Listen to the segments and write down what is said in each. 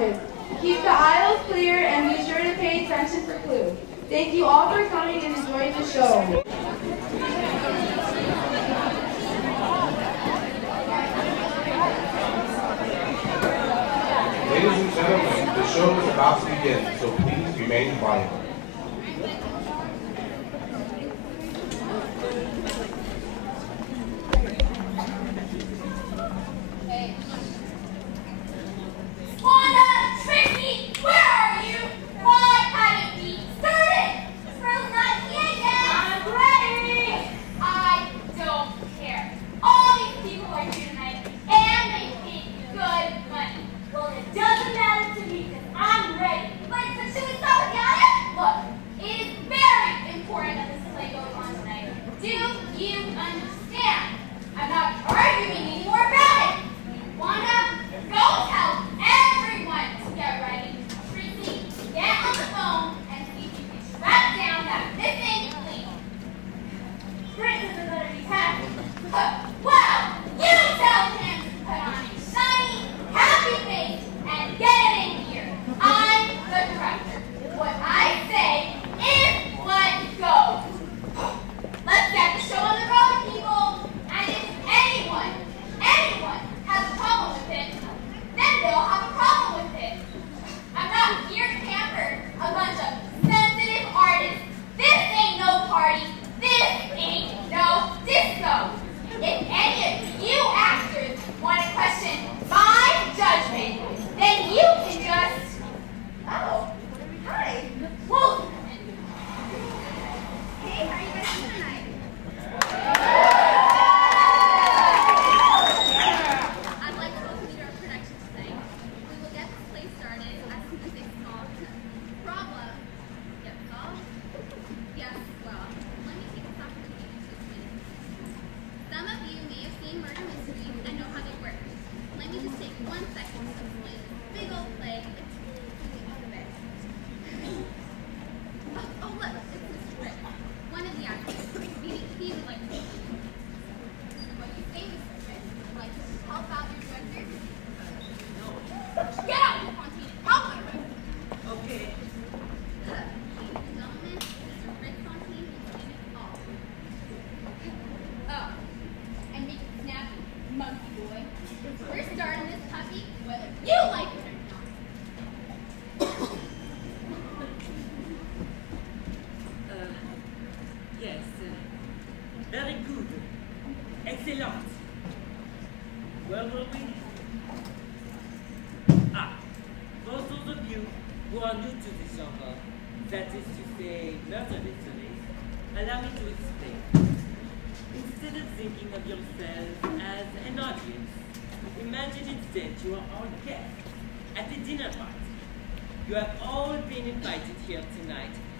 department. Keep the aisles clear and be sure to pay attention for clues. Thank you all for coming and enjoying the show. Ladies and gentlemen, the show is about to begin, so please remain quiet.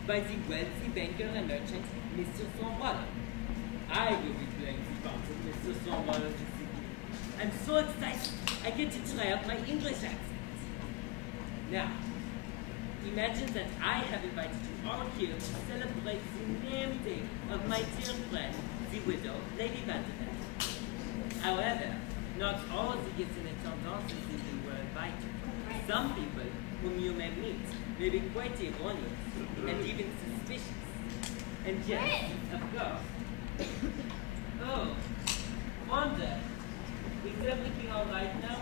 By the wealthy banker and merchant, Mr. Sombrano. I will be playing the part of Mr. Sombrano this evening. I'm so excited, I get to try out my English accent. Now, imagine that I have invited you all here to celebrate the name day of my dear friend, the widow, Lady Vanderbilt. However, not all the guests in attendance this evening were invited. Some people whom you may meet may be quite erroneous and even suspicious. And yes, of course. Oh, Wanda, is everything all right now?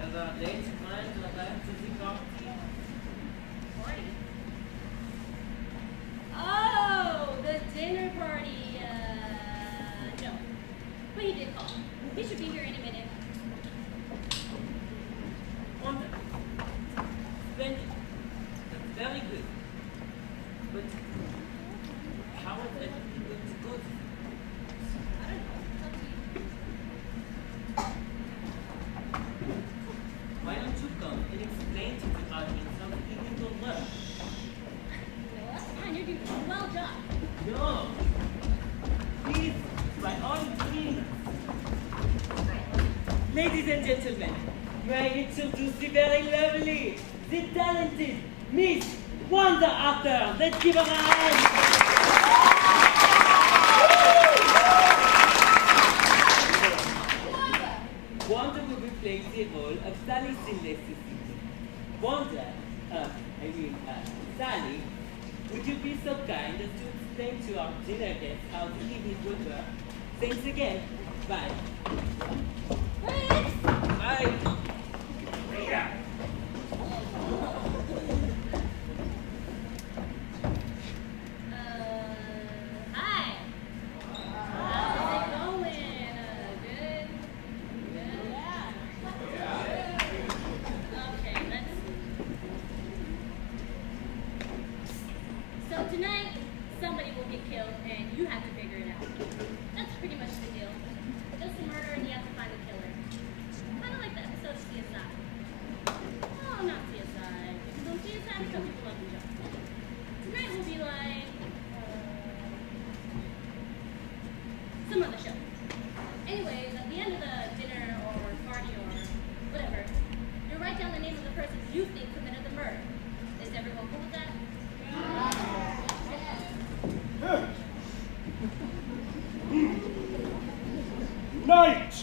As our late friend arrived to the party? Oh, the dinner party. No. But he did call. He should be here in a minute. Wanda, splendid. That's very good. But how is everything going to go? I don't know. It's up to you. Why don't you come and explain to the audience how the evening will work? No, that's fine. You're doing a well job. No. Please, by all means. Ladies and gentlemen, may I introduce the very lovely, the talented Miss Wanda Arthur. Let's give her a hand. Wanda will be playing the role of Sally Sinless this evening. Wanda, Sally, would you be so kind as to explain to our dinner guests how the evening would work? Thanks again. Bye. Fritz! Bye. Yeah. Hi. How's it going? Good? Good? Yeah. Okay, let's see. So tonight, somebody will get killed, and you have to figure it out. That's pretty much the deal. Just a murder, and you have to find the killer. Kind of like the episode of CSI. Oh, not CSI. Because on CSI, some people love the job. Tonight will be like some other show. Anyways, at the end of the dinner or party or whatever, you write down the name of the person you think committed the murder. Is everyone cool with that? Night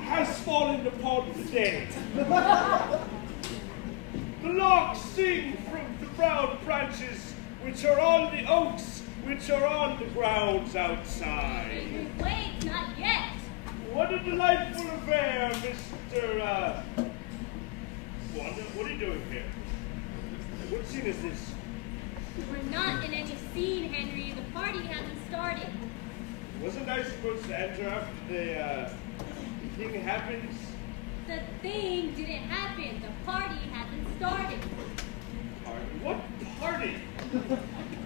has fallen upon the dead. The larks sing from the brown branches which are on the oaks which are on the grounds outside. Wait, not yet. What a delightful affair, Mr. Wanda. What are you doing here? What scene is this? We're not in any scene, Henry. The party hasn't started. Wasn't I supposed to enter after the thing happens? The thing didn't happen. The party hasn't started. Party? What party?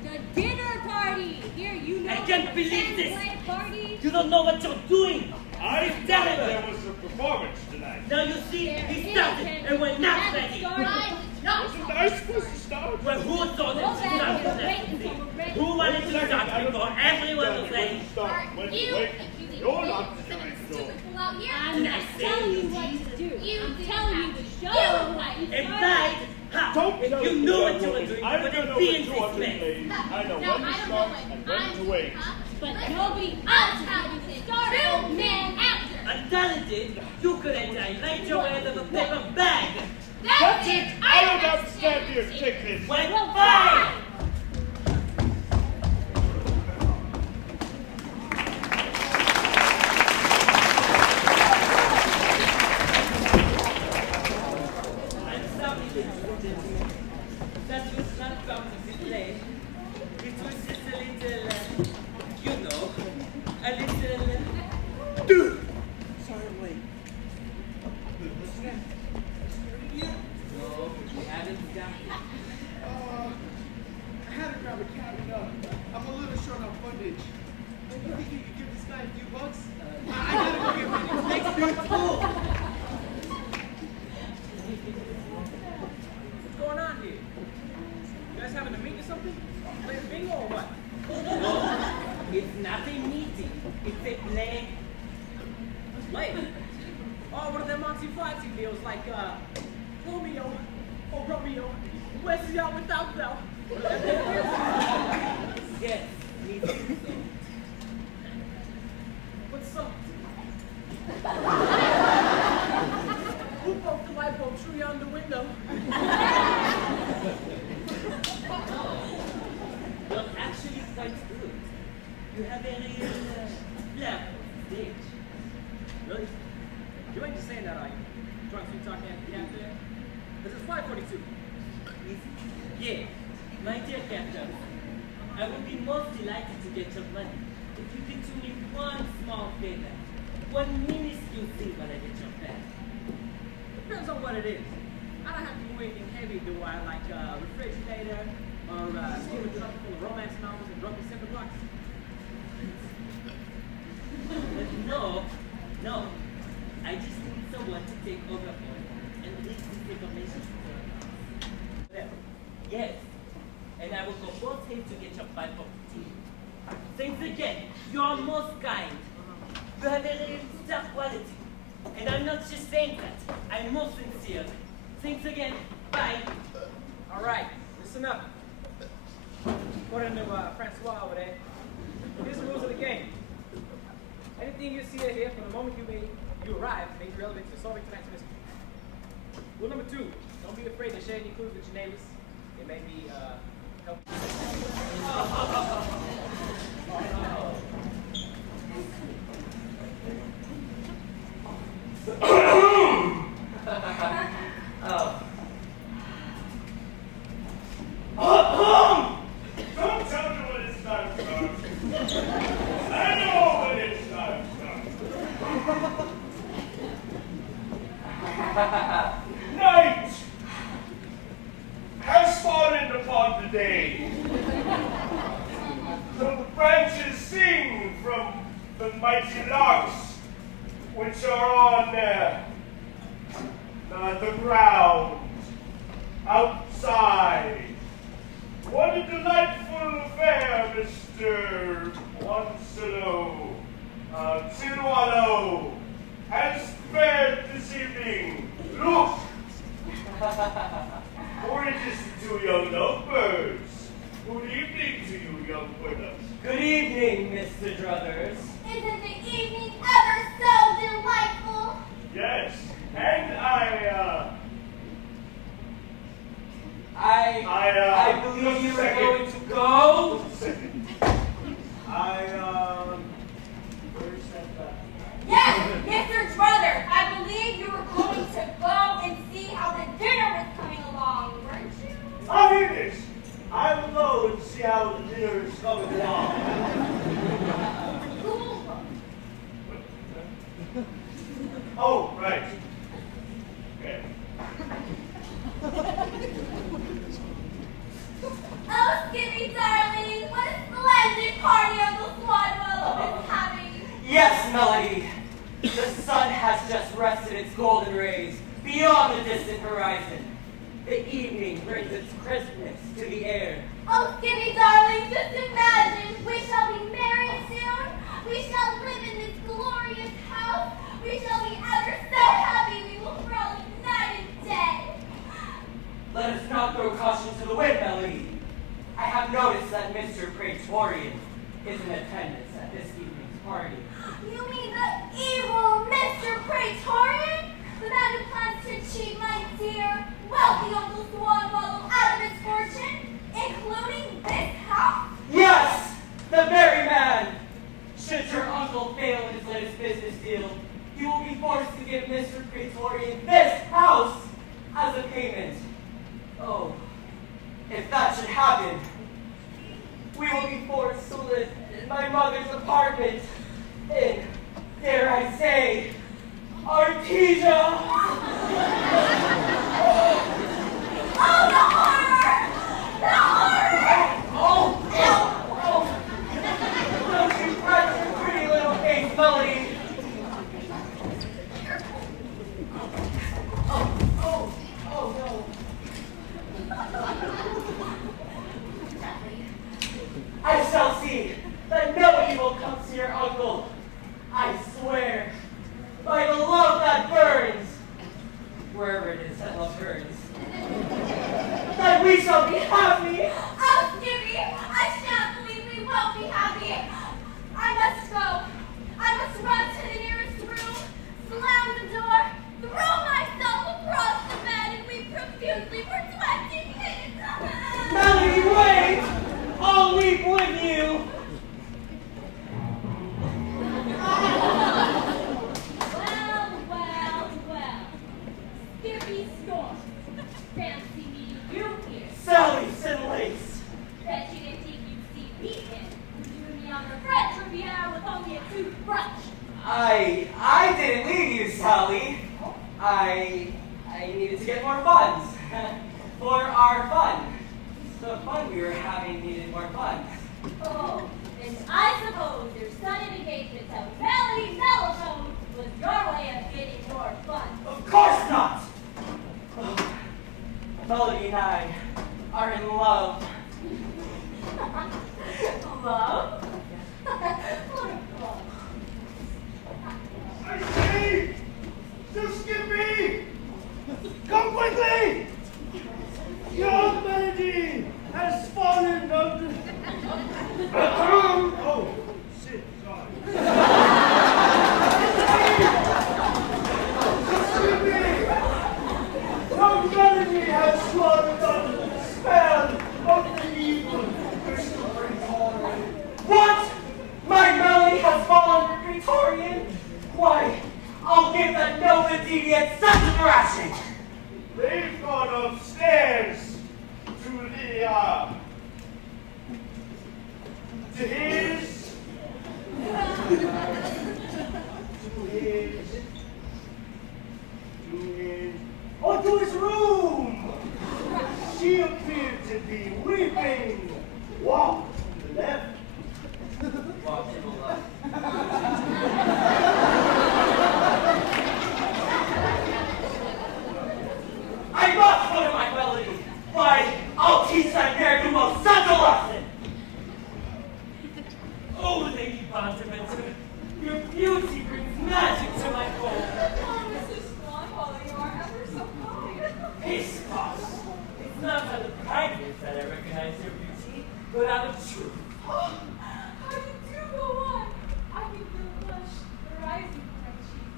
The dinner party. Here, you know. I can't believe this. Party. You don't know what you're doing. I It's thought terrible. there was a performance tonight. Now you see, he started and we're not ready. Wasn't I supposed to start? Well, who told us to start with that? Who wanted to start before everyone was ready? When to wait. You're not the kind of door. I'm not telling you what to do. I'm telling you the show. In fact, Don't if tell you me knew what what you were doing, I you don't know wouldn't be what in you are this doing, mess. ladies. I know when to start and when to wait. But nobody else has started. Two men after. Untalented, you could have done right your way out of a paper bag. That's it! I don't have to stand here and take this. Well, fine! I'm sorry, ladies and gentlemen. That was not part of the play. It was just a little, you know, a little... Dude! Sorry I'm late. No, we haven't got it. I had to grab a cab and I'm a little short on fundage. You think you could give this guy a few bucks? I gotta go get ready. Thanks, dude. What's going on here? You guys having a meeting or something? Playing bingo or what? No, it's not a meeting. It's a play. Play? Oh, one of them Monty Foxy deals like, Romeo, oh Romeo, where's the out without thou? Yes, me too. What's up? Who broke the light bulb tree on the window? You're actually quite good. You have a real flair for stage. Really? You ain't just saying that, are you? Drunk sweet talking at the after there? Because it's 5:42. Yes, my dear Captain, I would be most delighted to get your money if you could do me one small favor. One minuscule thing while I get your fare. Depends on what it is. I don't have to do anything heavy, do I? Like a refrigerator or steal a trunk full of romance novels and drunken cinder blocks. No. I just need someone to take over for it and release this information to them. Yes. And I will go both him to get your 5 cup of tea. Thanks again. You're most kind. You have a real star quality. And I'm not just saying that. I'm most sincere. Thanks again. Bye. All right, listen up. According to Francois over there, here's the rules of the game. Anything you see or hear from the moment you arrive may be relevant to solving tonight's mystery. Rule number 2, don't be afraid to share any clues with your neighbors. It may be helpful. Don't tell me when it's time to start. I know when it's time to start. Night has fallen upon the day. The branches sing from the mighty larks, which are on the ground outside. What a delightful affair, Mr. Tiruano has fared this evening. Look! For it is the 2 young lovebirds. Good evening to you, young widows. Good evening, Mr. Druthers. Isn't the evening ever so delightful? Yes, and I believe you are going to go. Where's that back? Yes, Mr. Druthers, I believe you were going to go and see how the dinner was coming along, weren't you? Oh, here it is. I will go and see how the dinner is coming along. Cool. Oh, right. Okay. Oh, Skippy, darling, what a splendid party Uncle Swanwillow is having. Yes, Melody. The sun has just rested its golden rays beyond the distant horizon. The evening brings its crispness to the air. Oh, Skippy, darling, just imagine. We shall be married soon. We shall live in this glorious house. We shall be ever so happy. We will frolic night and day. Let us not throw caution to the wind, Melody. I have noticed that Mr. Praetorian is in attendance at this evening's party. You mean the evil Mr. Praetorian? The man who plans to cheat my dear, wealthy Uncle Swanwillow out of his fortune, including this house? Yes! The very man! Should your uncle fail in his latest business deal, you will be forced to give Mr. Praetorian this house as a payment. Oh, if that should happen, we will be forced to live in my mother's apartment in, dare I say, Artesia. Oh, the horror! The horror! Oh! Don't you fret your pretty little face, Melody. Oh no. I shall see that no evil comes to your uncle. I swear, by the love that burns, wherever it is that love burns, that we shall be happy. Oh, Skippy, I shan't believe we won't be happy. I must go. I must run to the nearest room, slam the door, throw myself across the bed, and weep profusely for 20 minutes. Melody, wait! I'll weep with you. Well. Skippy Storm. Fancy meeting you here. Sally Sinlace. Bet you didn't think you'd see me in. You and me on the French Riviera with only a toothbrush. I didn't leave you, Sally. I needed to get more funds. For our fun. The fun we were having needed more funds. Oh, and I suppose your sudden engagement to Melody Mellotone was your way of getting more fun. Of course not! Oh, Melody and I are in love. Love? What a love. I see! Just Skippy! Come quickly! Young Melody has fallen under... Oh, shit, sorry. Just Skippy! has slaughtered under the spell of the evil Mr. Praetorian. What? My melody has fallen for Praetorian? Why, I'll give the Nova Deviant such a thrashing! They've gone upstairs to his room. She appeared to be weeping. Walk to the left. Walk to the left. I must go to my melody. Why, I'll teach that ne'er-do-well such a lesson. Oh, Lady Bonaventure, your beauty brings magic to my home. Oh, Mrs. Swanhollow, you are ever so kind. Peace, boss. It's not out of kindness that I recognize your beauty, but out of truth. How you do go on. I can feel the blush rising from my cheeks.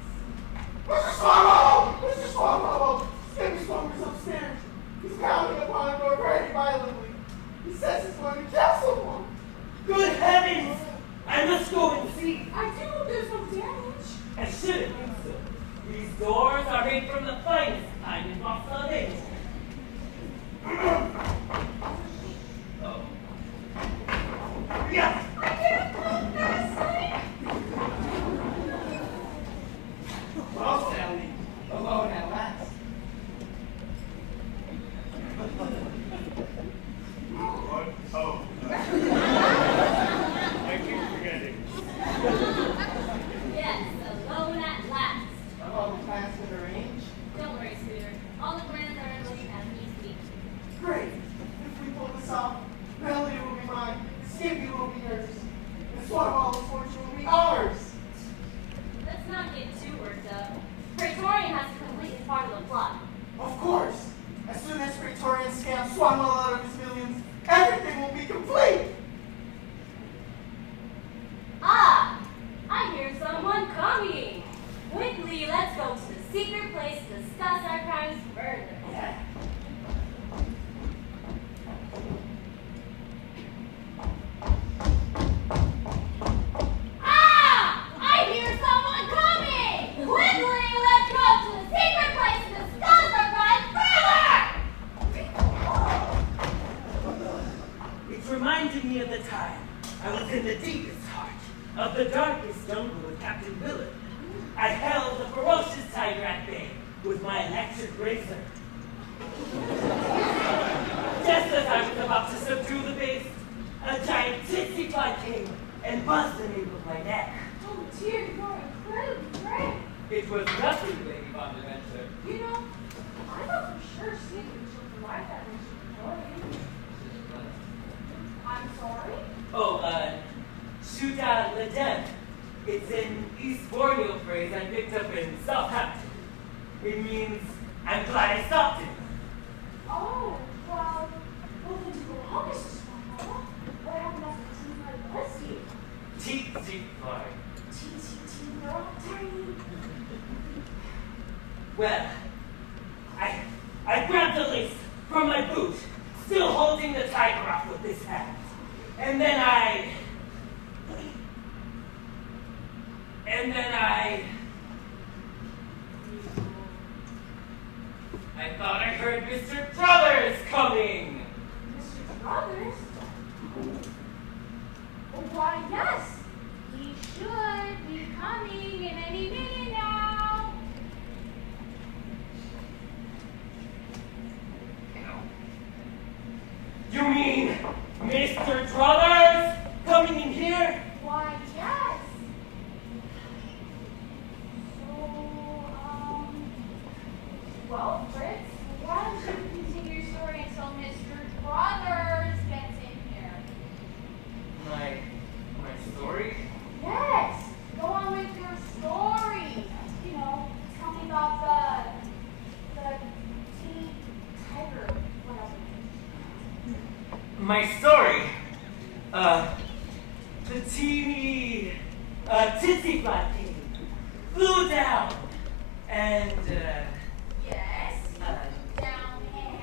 Mr. Swanhollow! Mr. Swanhollow! Skimmy Swammer's upstairs. He's pounding upon the door very violently. He says he's going to kill someone. Good heavens! I must go and see. I do hope there's no damage. I shouldn't think so. These doors are made from the finest kind in Boston Days. Oh. Yes! I can't move this thing. Well, Stanley, alone at last. What? Oh. I keep forgetting. Yes, alone at last. Are all the plans been arranged? Don't worry, sweetheart. All the plans are in motion as we speak. Great. If we pull this off, Melody will be mine, Skippy will be yours, and Swanhollow's fortune will be ours. Let's not get too worked up. Praetorian has to complete his part of the plot. Of course. As soon as Praetorian scams Swanhollow out of his millions, everything will be complete. Ah! I hear someone coming. Quickly, let's go to the secret place to discuss our crimes further. Ah! I hear someone coming! Quickly, let's go to the secret place to discuss our crimes further! It reminded me of the time I was in the deepest heart of the darkest jungle with Captain Willard. I held a ferocious tiger at bay with my electric razor. Just as I was about to subdue the beast, a giant tsetse fly came and buzzed the nape of my neck. Oh dear, you're incredibly brave. It was nothing, Lady Bonaventure. You know, I thought for sure Steve would took the life that was recording. I'm sorry? Oh, Shuta Ledem. It's an East Borneo phrase I picked up in Southampton. It means, I'm glad I stopped it. Oh, well then you go home, Mrs. Swanhollow. What happened after the team had Leslie? Tsetse fly. They're all tiny. Well, I grabbed the lace from my boot, still holding the tiger off with this hand. And then I thought I heard Mr. Brothers coming. Mr. Brothers? Oh, why, yes. He should be coming in any minute now. You mean Mr. Brothers coming in here? Why, yes. So, well, Fritz, why don't you continue your story until Mr. Brothers gets in here? My story? Yes, go on with your story. You know, tell me about the teeny tiger, whatever. My story? The teeny, tsetse fly king flew down and, Yes, down and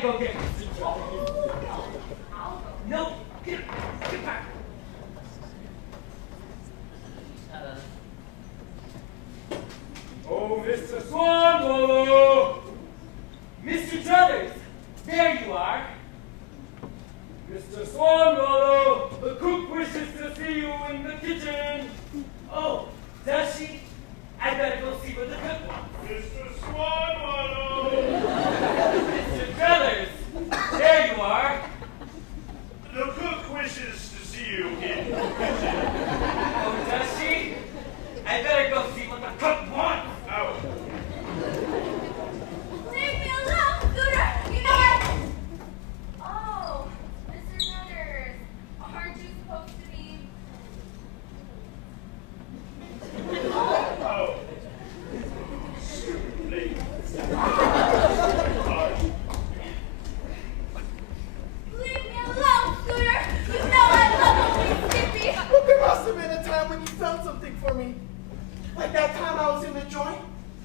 gotta go get Mr. Druthers. No, get back. Oh, Mr. Swanwallow! Mr. Druthers, there you are. Mr. Swanwallow, the cook wishes to see you in the kitchen. Oh, does she? I better go see what the cook wants. Mr. Swanwallow! Mr. Druthers, there you are. The cook wishes to see you in the kitchen. Oh, does she? I better go see what the cook wants. Out. Leave me alone, Scooter! You know what? Oh, Mr. Druthers, aren't you supposed to be... Oh. Late. Leave me alone, Scooter! You know I love a wee Skippy! Well, there must have been a time when you felt something for me. Like that time I was in the joint.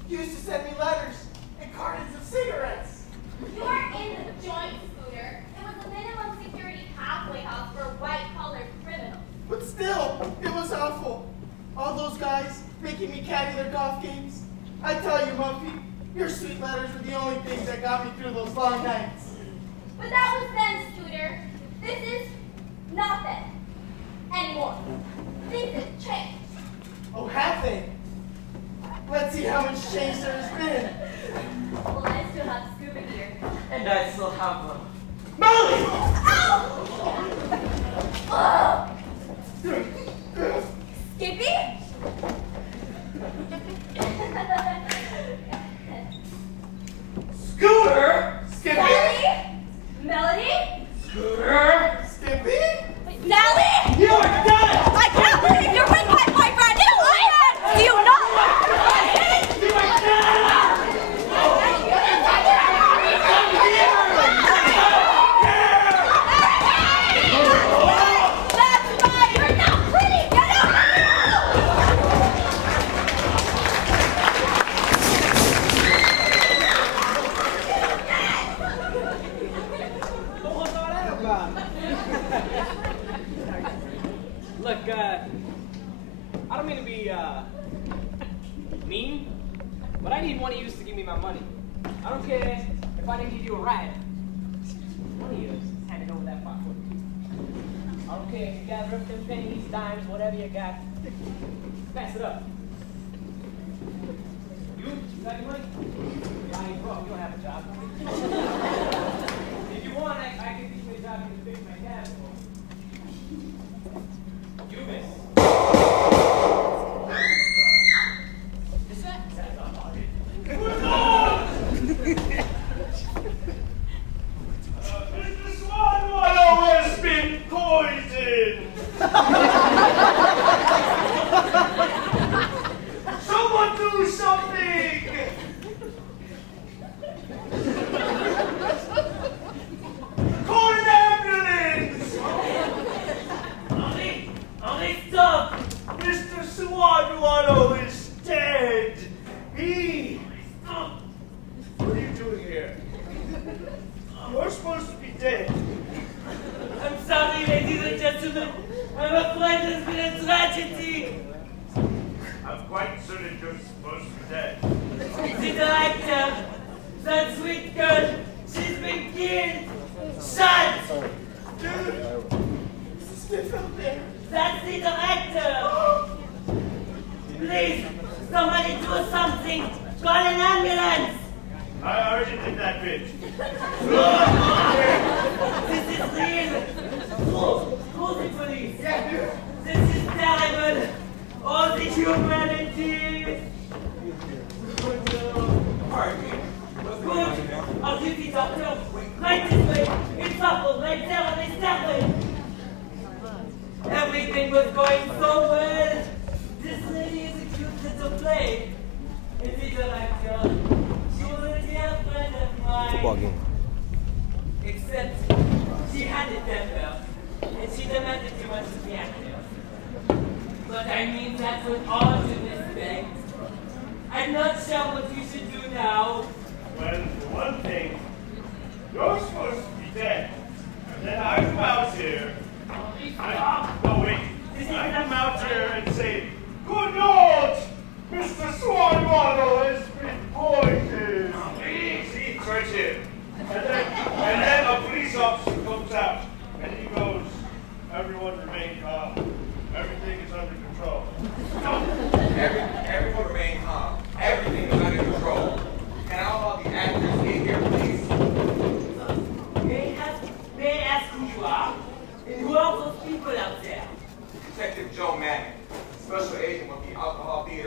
You used to send me letters and cartons of cigarettes. You weren't in the joint, Scooter. It was a minimum security halfway house for white-collar criminals. But still, it was awful. All those guys making me caddy their golf games. I tell you, Muffy, your sweet letters were the only things that got me through those long nights. But that was then, Scooter. This is not then. Anymore. Things have changed. Oh, have they? Let's see how much change there has been. Well, I still have Scuba here. And I still have Molly! Oh! Skippy? Scooter! Skippy! Sally? Melody? Scooter! Skippy? Nally? You are done! I can't believe you're with my boyfriend! Do you not want to You are done! That's right! You're not pretty! Get What's all that about? Look, I don't mean to be, mean, but I need one of you to give me my money. I don't care if I didn't give you a ride. One of you is handing over that pot. I don't care if you gather up them pennies, dimes, whatever you got. Pass it up. You got your money? Yeah, I ain't broke. You don't have a job. If you want, I can teach you a job to fix my gas. You miss. Is that? That's not about it. Mr. Swanwallow has been poisoned! Someone do something! Call an ambulance! Only stop! Mr. Swanwallow is dead! Stop! What are you doing here? You're supposed to be dead. I'm sorry, ladies and gentlemen. I'm afraid there's been a tragedy. I'm quite certain you're supposed to be dead. The director, that sweet girl, she's been killed. Shot! Stiff out there. That's the director. Please, somebody do something. Call an ambulance. I already did that bit. This is real. Call the police. This is terrible. All the humanity. Good. I'll give you doctor. Right this way. It's awful. Right there on this stairway. Everything was going so well. This lady is a cute little play. It's either like she was a dear friend of mine. Except she had a temper, and she demanded too much to be active. But I mean that with all due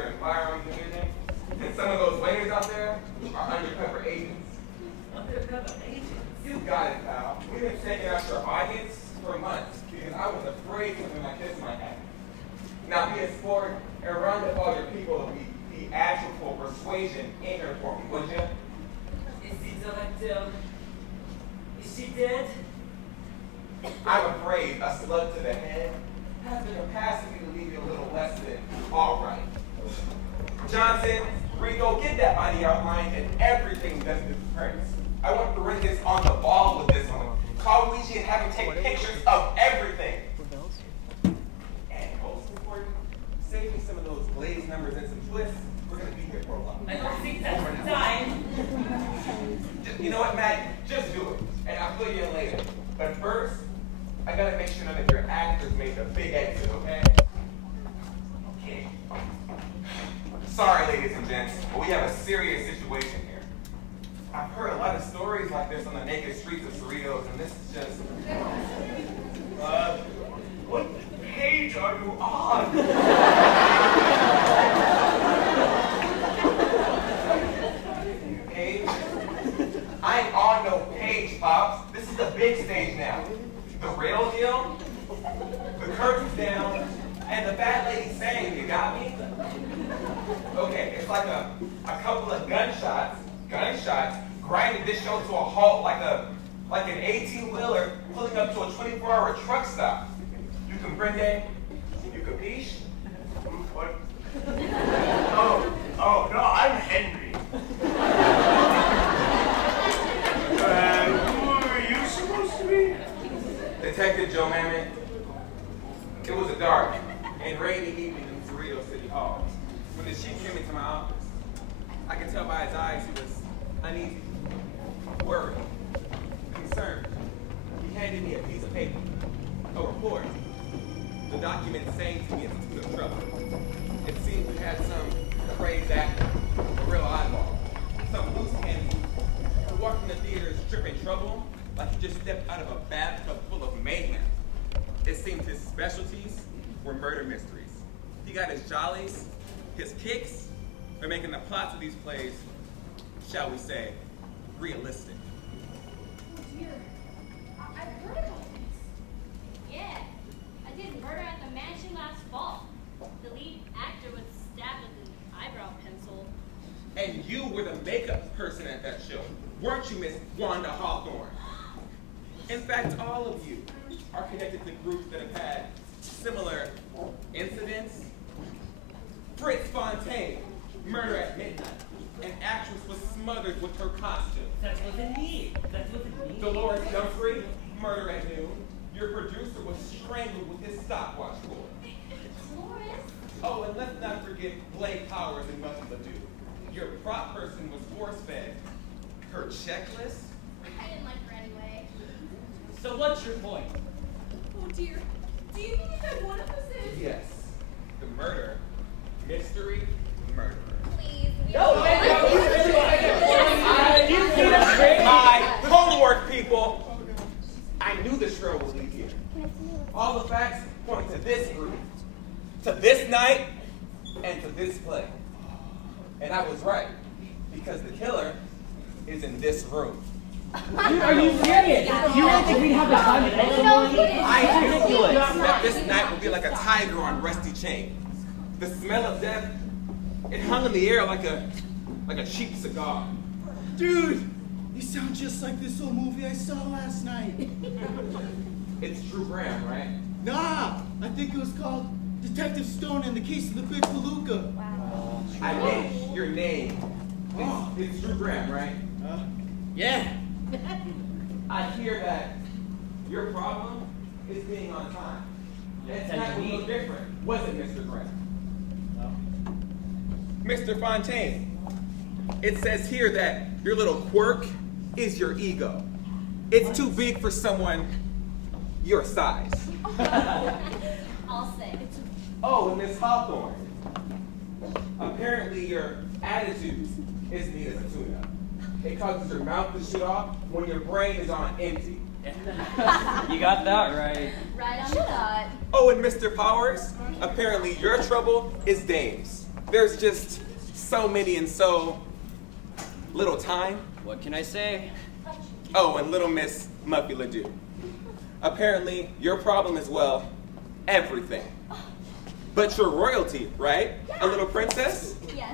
and firearms and everything. And some of those waiters out there are undercover agents. Undercover agents? You got it, pal. We've been taking out your audience for months because I was afraid something like this might happen. Now be a sport and round up all your people with the actual persuasion in your for me, would you? Is the director... Is she dead? I'm afraid a slug to the head has the capacity to leave you a little less than all right. Johnson, Rigo, get that body outlined and everything that's the prints. I want forensics on the ball with this one. Call Luigi and have him take pictures of everything. And most important, save me some of those glazed numbers and some twists. We're going to be here for a while. I don't think that's the time. You know what, Matt? Just do it. And I'll fill you in later. But first, I gotta make sure none of your actors make a big exit, okay? Okay. Sorry, ladies and gents, but we have a serious situation here. I've heard a lot of stories like this on the naked streets of Cerritos, and this is just... What page are you on? Page? I ain't on no page, Pops. This is the big stage now. The real deal, the curtain's down, and the fat lady saying, you got me? Okay, it's like a couple of gunshots, grinding this show to a halt like an 18-wheeler pulling up to a 24-hour truck stop. You comprende? You capiche? What? Oh, no, I'm Henry. Who are you supposed to be? Detective Joe Mamet. It was a dark and rainy evening in Cerritos City Hall. When the chief came into my office, I could tell by his eyes he was uneasy, worried, concerned. He handed me a piece of paper, a report, the document saying to me it's in trouble. It seemed we had some crazed actor, a real oddball, some loose candy who walked in the theater stripping trouble like he just stepped out of a bathtub full of mayhem. It seemed his specialties were murder mysteries. He got his jollies, his kicks, for making the plots of these plays, shall we say, realistic. Oh dear. I've heard about this. Yeah, I did Murder at the Mansion last fall. The lead actor was stabbed with an eyebrow pencil. And you were the makeup person at that show, weren't you, Miss Wanda Hawthorne? In fact, all of you are connected to groups that have had similar incidents. Fritz Fontaine, Murder at Midnight. An actress was smothered with her costume. That wasn't me. That wasn't me. Dolores Dumfries, Murder at Noon. Your producer was strangled with his stopwatch cord. Dolores? Oh, and let's not forget Blake Powers in Nothing But Do. Your prop person was force-fed. Her checklist? I didn't like her anyway. So what's your point? Oh dear. Do you mean that one of us is? Yes. The murder. Mystery murderer. Please. My homework, people. I knew the show would lead here. All the facts point to this group, to this night, and to this play. And I was right, because the killer is in this room. Dude, are you serious? You really think we'd have the time to kill someone? I knew that this night would be like a tiger on rusty chain. The smell of death, it hung in the air like a cheap cigar. Dude, you sound just like this old movie I saw last night. It's Drew Graham, right? Nah, I think it was called Detective Stone and the Case of the Big Palooka. Wow. I mean, your name. It's Drew Graham, right? Yeah. I hear that your problem is being on time. It's not a little different, was it, Mr. Graham? Mr. Fontaine, it says here that your little quirk is your ego. It's too big for someone your size. I'll say. Oh, and Miss Hawthorne, apparently your attitude is neat as a tuna. It causes your mouth to shoot off when your brain is on empty. You got that right. Right on the dot. Oh, and Mr. Powers, apparently your trouble is dames. There's just so many and so little time. What can I say? Oh, and little Miss Muffy Ledoux. Apparently, your problem is, well, everything. But you're royalty, right? A little princess? Yes.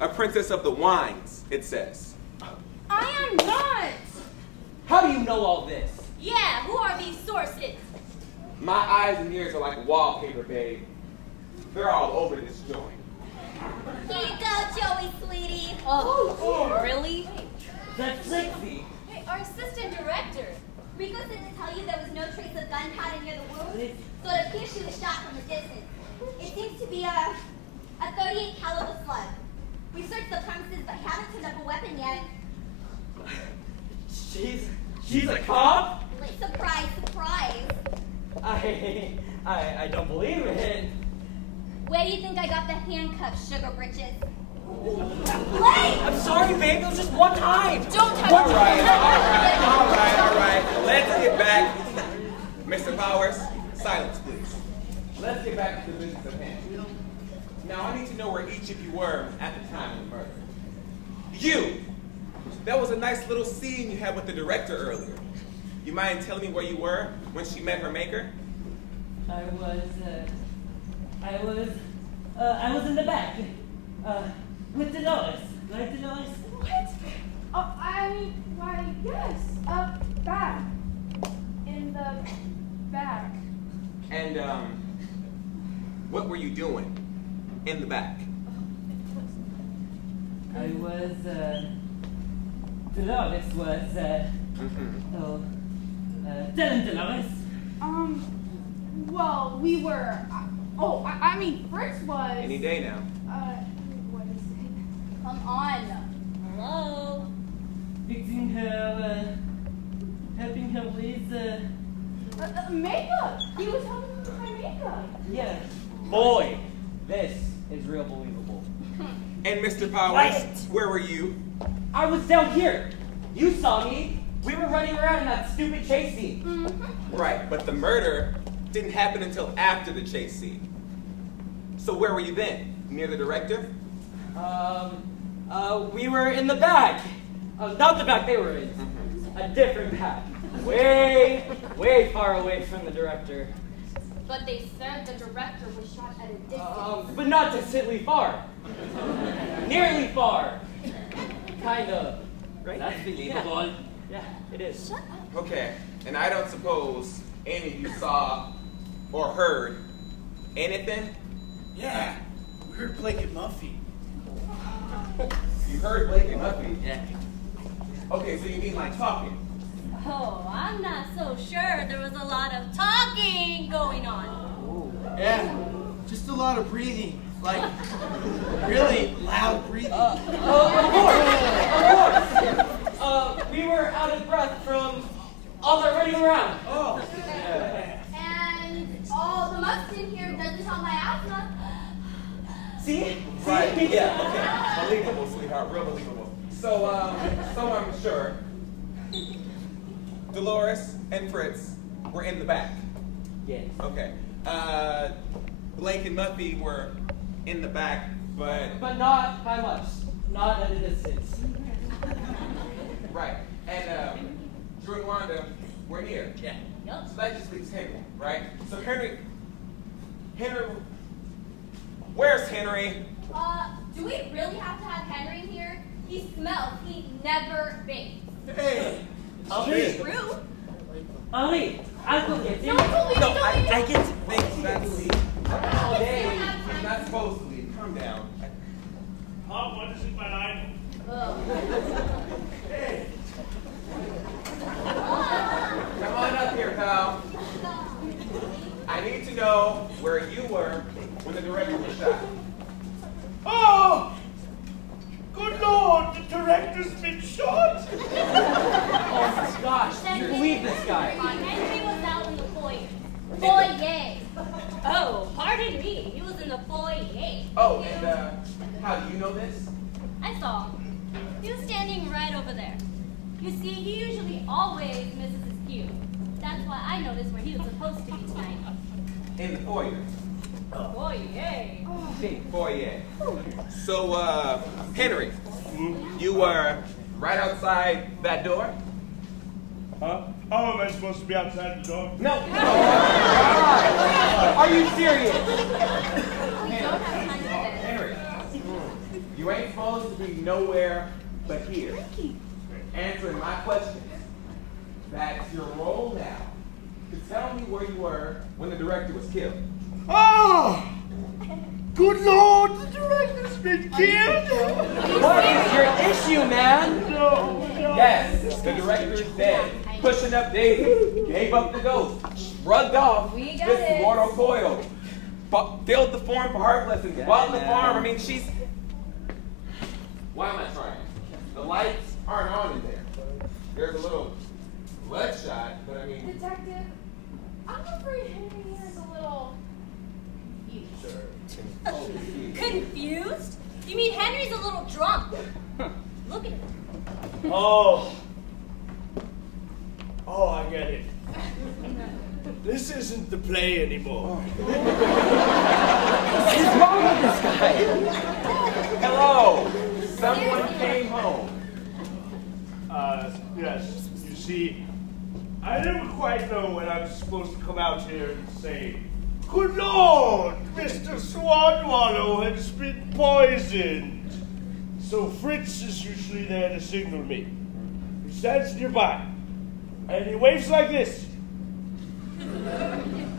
A princess of the wines, it says. I am not. How do you know all this? Yeah, who are these sources? My eyes and ears are like wallpaper, babe. They're all over this joint. Here you go, Joey, sweetie. Oh, really? That's sexy. Hey, our assistant director. Rico said to tell you there was no trace of gunpowder near the wound, so it appears she was shot from a distance. It seems to be a 38 caliber slug. We searched the premises but haven't turned up a weapon yet. She's a cop? Like, surprise, surprise. I don't believe it. Where do you think I got the handcuffs, sugar britches? Wait! I'm sorry, babe. It was just one time. Don't touch All right. Let's get back. Mr. Powers, silence, please. Let's get back to the business at hand. Now, I need to know where each of you were at the time of the murder. You! That was a nice little scene you had with the director earlier. You mind telling me where you were when she met her maker? I was in the back, with Dolores. Right, Dolores? What? Why, yes. Back. In the back. And, what were you doing in the back? I was, Dolores was, telling Dolores. Well, we were, Fritz was. Any day now. What is it? Come on. Hello? Fixing her, helping her with, Makeup. He was helping me with my makeup. yeah. Boy, this is real believable. And Mr. Powers, Quiet. where were you? I was down here. You saw me. We were running around in that stupid chase scene. Right, but the murder didn't happen until after the chase scene. So where were you then? Near the director? We were in the back. Not the back they were in. A different back. Way, way far away from the director. But they said the director was shot at a distance. But not distantly far. Nearly far. Kind of. Right? That's believable. Yeah, it is. Shut up. Okay, and I don't suppose any of you saw or heard anything? Yeah, we heard Blake and Muffy. You heard Blake and Muffy? Yeah. Okay, so you mean like talking? Oh, I'm not so sure. There was a lot of talking going on. Yeah, just a lot of breathing. Like, really loud breathing. Of course. We were out of breath from all that running around. Oh. And all the must in here doesn't help my asthma. See? Right, yeah, okay. Believable, sweetheart, real believable. So I'm sure Dolores and Fritz were in the back. Yes. Okay. Blake and Muffy were in the back, but not by much. Not at a distance. right. And Drew and Wanda were near. Yeah. Yup. So that just leaves Henry, right? So Henry, where's Henry? Do we really have to have Henry in here? He smells. He never bathes. Hey. Ali, True. Ali, I'll go get him. No, please, No, don't I leave. get to think that's all day. He's not supposed to leave. Calm down. What is it, my line? Hey. Come on up here, pal. I need to know where you were when the director was shot. Oh! Good Lord, the director's been shot! Oh my gosh, do you believe this guy? Henry was out in the foyer. Foyer. Oh, pardon me. He was in the foyer. Oh, and how do you know this? I saw him. He was standing right over there. You see, he usually always misses his cue. That's why I noticed where he was supposed to be tonight. In the foyer. Foyer. So, Henry, you were right outside that door? Huh? How am I supposed to be outside the door? No. Are you serious? Henry, you ain't supposed to be nowhere but here. Answering my questions. That's your role now. To tell me where you were when the director was killed. Oh! Good Lord, the director's been killed! What is your issue, man? No. Yes, the director is dead. Pushing up David, gave up the ghost, shrugged off this mortal coil, filled the form for Heartless and bought the farm. I mean, she's... Why am I trying? The lights aren't on in there. There's a little bloodshot, but I mean... Detective, I'm afraid Henry here is a little... Confused? You mean Henry's a little drunk? Look at him. Oh, I get it. This isn't the play anymore. What is wrong with this guy? Hello! Someone came home. Yes, you see, I never quite know when I'm supposed to come out here and say, "Good Lord, Mr. Swanwallow has been poisoned." So Fritz is usually there to signal me. He stands nearby, and he waves like this.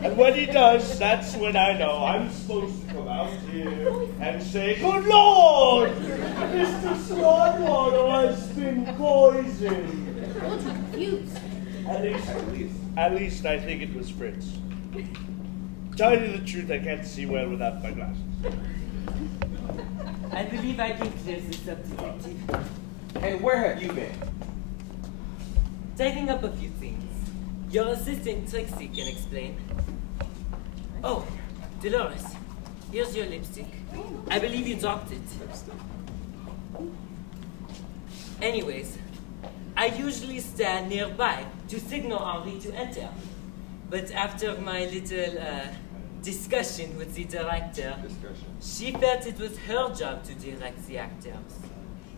And when he does, that's when I know I'm supposed to come out here and say, "Good Lord, Mr. Swanwallow has been poisoned." Confused. At least I think it was Fritz. Tell you the truth, I can't see well without my glasses. I believe I can clear this up, detective. And where have you been? Tidying up a few things. Your assistant Trixie can explain. Oh, Dolores, here's your lipstick. I believe you dropped it. Anyways, I usually stand nearby to signal Henri to enter. But after my little discussion with the director, she felt it was her job to direct the actors.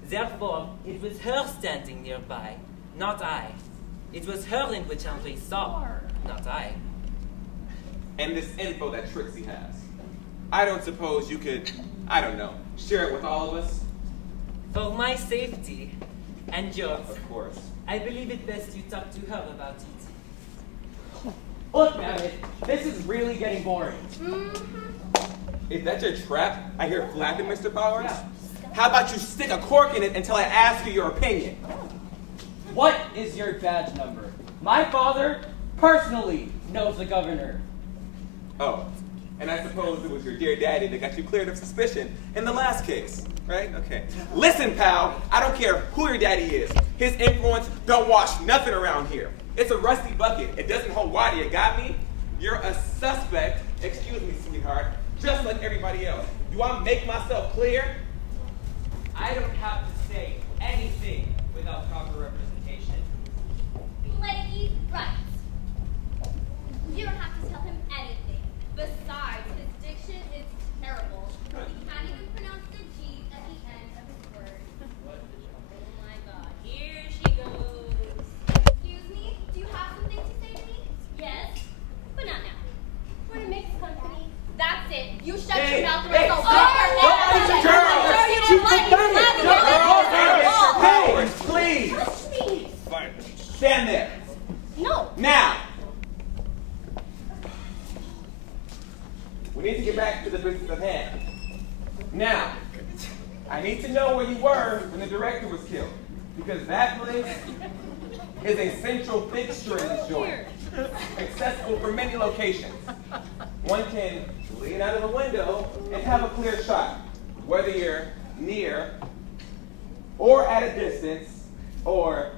Therefore, it was her standing nearby, not I. It was her in which Henri saw, not I. And this info that Trixie has. I don't suppose you could, I don't know, share it with all of us? For my safety and yours, Of course. I believe it best you talk to her about it. Look, Babbitt, this is really getting boring. Is that your trap I hear flapping, Mr. Powers? How about you stick a cork in it until I ask you your opinion? What is your badge number? My father personally knows the governor. Oh, and I suppose it was your dear daddy that got you cleared of suspicion in the last case, right? Okay. Listen, pal, I don't care who your daddy is. His influence don't wash nothing around here. It's a rusty bucket. It doesn't hold water. You got me? You're a suspect, excuse me, sweetheart, just like everybody else. Do I make myself clear? I don't have to say anything without proper representation. Blakey's right. You don't have to tell him anything. Besides, his diction is terrible. He can't even pronounce the G at the end of his word. Oh my God, here she goes. Excuse me, do you have something to say to me? Yes, but not now. We're a mixed company. That's it. You shut Hey, your mouth and hey, go. stop. Powers, please. Fine. Stand there. No. Now. We need to get back to the business at hand. Now, I need to know where you were when the director was killed, because that place is a central fixture in this joint, accessible from many locations. One can lean out of the window and have a clear shot, whether you're near or at a distance or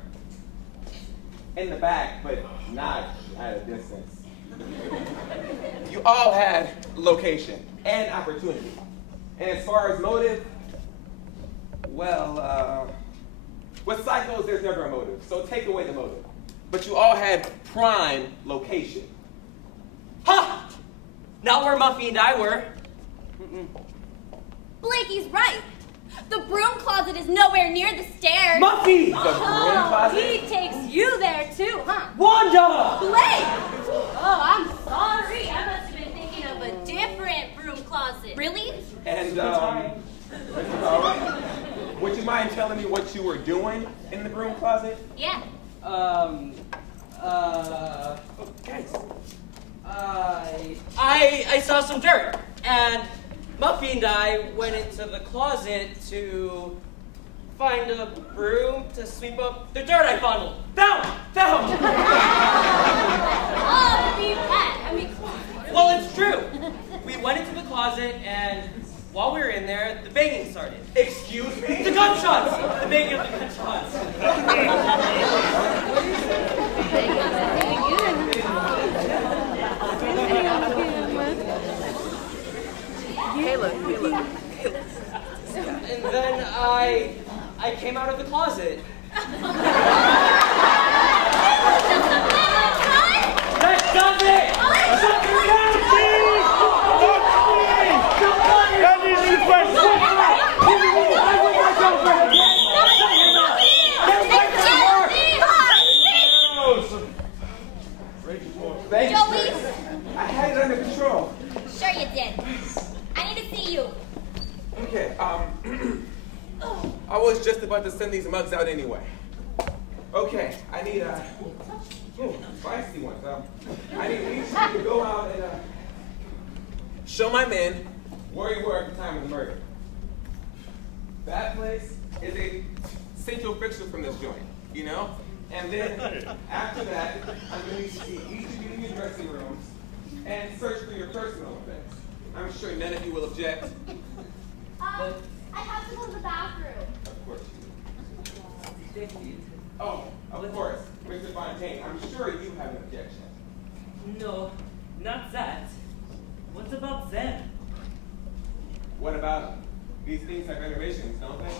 in the back, but not at a distance. You all had location and opportunity. And as far as motive, well, with psychos, there's never a motive, so take away the motive. But you all had prime location. Ha! Not where Muffy and I were. Blakey's right. The broom closet is nowhere near the stairs. Muffy! The broom closet? He takes you there too, huh? Wanda! Blake! Oh, I'm sorry. I must have been thinking of a different broom closet. Really? And, would you mind telling me what you were doing in the broom closet? Yeah. Guys. I saw some dirt, and Muffy and I went into the closet to find a broom to sweep up the dirt I fondled. Found! Oh, be bad. I mean, Well, it's true. We went into the closet, and while we were in there, the banging started. Excuse me? The gunshots! The banging of the gunshots. Caleb. And then I came out of the closet. That's something! Something down, please! That is the question! Thanks, Joey? Chris. I had it under control. Sure you did. I need to see you. Okay, I was just about to send these mugs out anyway. Okay, I need, spicy ones. I need each of you to go out and, show my men where you were at the time of the murder. That place is a central fixture from this joint, you know? And then, after that, I'm going to see each of you in your dressing rooms and search for your personal effects. I'm sure none of you will object. I have to go to the bathroom. Of course you do. Oh, of course. Mr. Fontaine, I'm sure you have an objection. No, not that. What about them? What about them? These things have intermissions, don't they?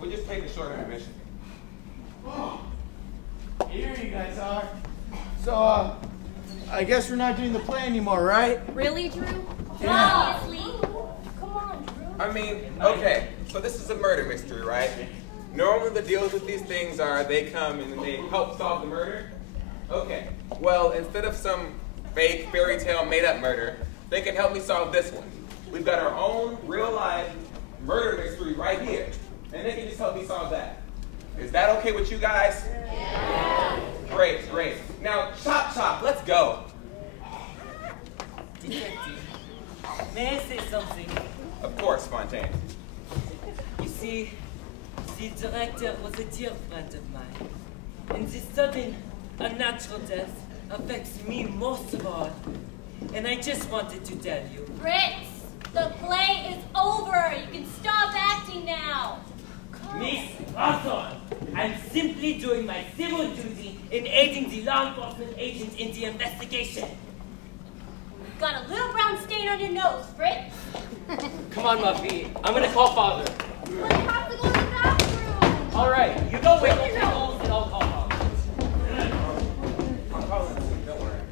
We'll just take a short intermission. Oh, here you guys are. So, I guess we're not doing the play anymore, right? Really, Drew? Yeah. Obviously. Come on, Drew. I mean, okay, so this is a murder mystery, right? Normally the deals with these things are they come and they help solve the murder. Okay, well, instead of some fake fairy tale made up murder, they can help me solve this one. We've got our own real life murder mystery right here, and they can just help me solve that. Is that okay with you guys? Yeah. Great, great. Now, chop, let's go. Detective, may I say something? Of course, Fontaine. You see, the director was a dear friend of mine, and this sudden, unnatural death affects me most of all. And I just wanted to tell you. Fritz, the play is over. You can stop acting now. Miss Hawthorne, I'm simply doing my civil duty in aiding the law enforcement agents in the investigation. You've got a little brown stain on your nose, Fritz. Come on, Muffy. I'm gonna call Father. But I have to go to the bathroom. All right, you go wiggle tables and I'll call Father. I'll call him soon, don't worry.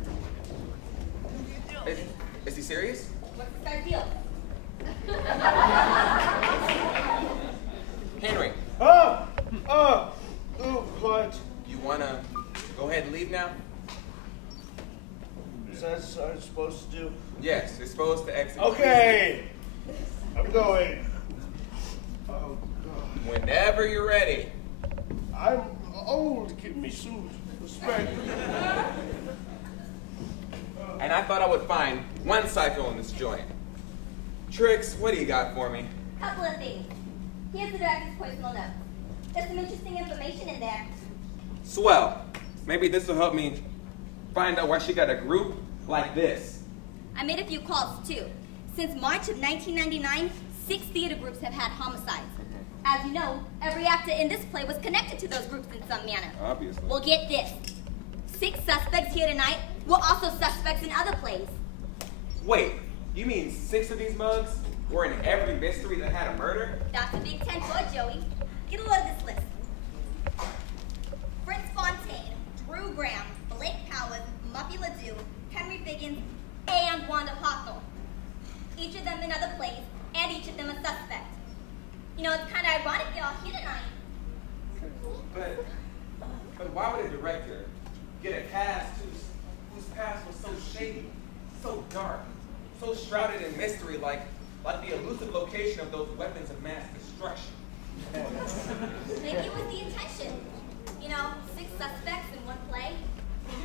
Is he serious? What's this guy's deal? Henry, What? you wanna go ahead and leave now? Is that what I'm supposed to do? Yes, you're supposed to exit. Okay. I'm going. Oh, God. Whenever you're ready. I'm old. Give me some respect. And I thought I would find one psycho in this joint. Trix, what do you got for me? Couple of things. Here's the director's personal notes. There's some interesting information in there. Swell. Maybe this will help me find out why she got a group like this. I made a few calls too. Since March of 1999, 6 theater groups have had homicides. As you know, every actor in this play was connected to those groups in some manner. Obviously. Well, get this. 6 suspects here tonight were also suspects in other plays. Wait, you mean 6 of these mugs were in every mystery that had a murder? That's a big 10 for Joey. Get a load of this list. Fritz Fontaine, Drew Graham, Blake Powers, Muffy LeDoux, Henry Figgins, and Wanda Hawthorne. it's kind of ironic y'all here tonight. But why would a director get a cast whose past was so shady, so dark, so shrouded in mystery, like the elusive location of those weapons of mass destruction? Maybe it was the intention. You know, 6 suspects in one play.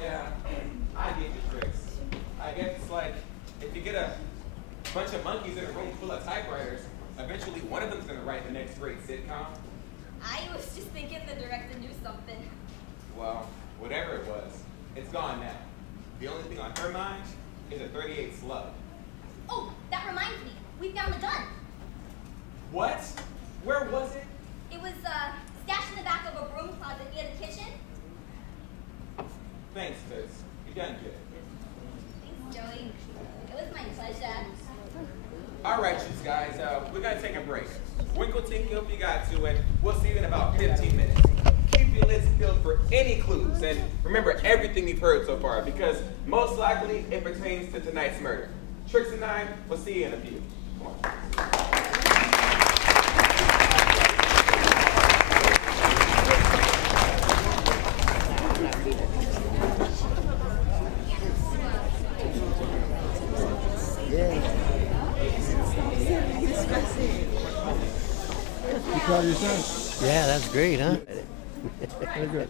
Yeah, I get the tricks. I guess it's like if you get a bunch of monkeys in a room full of typewriters, eventually one of them's gonna write the next great sitcom. I was just thinking the director knew something. Well, whatever it was, it's gone now. The only thing on her mind is a .38 slug. Oh, that reminds me. We found the gun. What? Where was it? It was stashed in the back of a broom closet near the kitchen. Thanks, Fitz. You done good. Thanks, Joey. It was my pleasure. All right, you guys, we're gonna take a break. Winkle tinkle if you got to, and we'll see you in about 15 minutes. Keep your lids peeled for any clues, and remember everything you've heard so far, because most likely it pertains to tonight's murder. Tricks and I, we'll see you in a few. Come on. You proud of your son? Yeah, that's great, huh? Very good.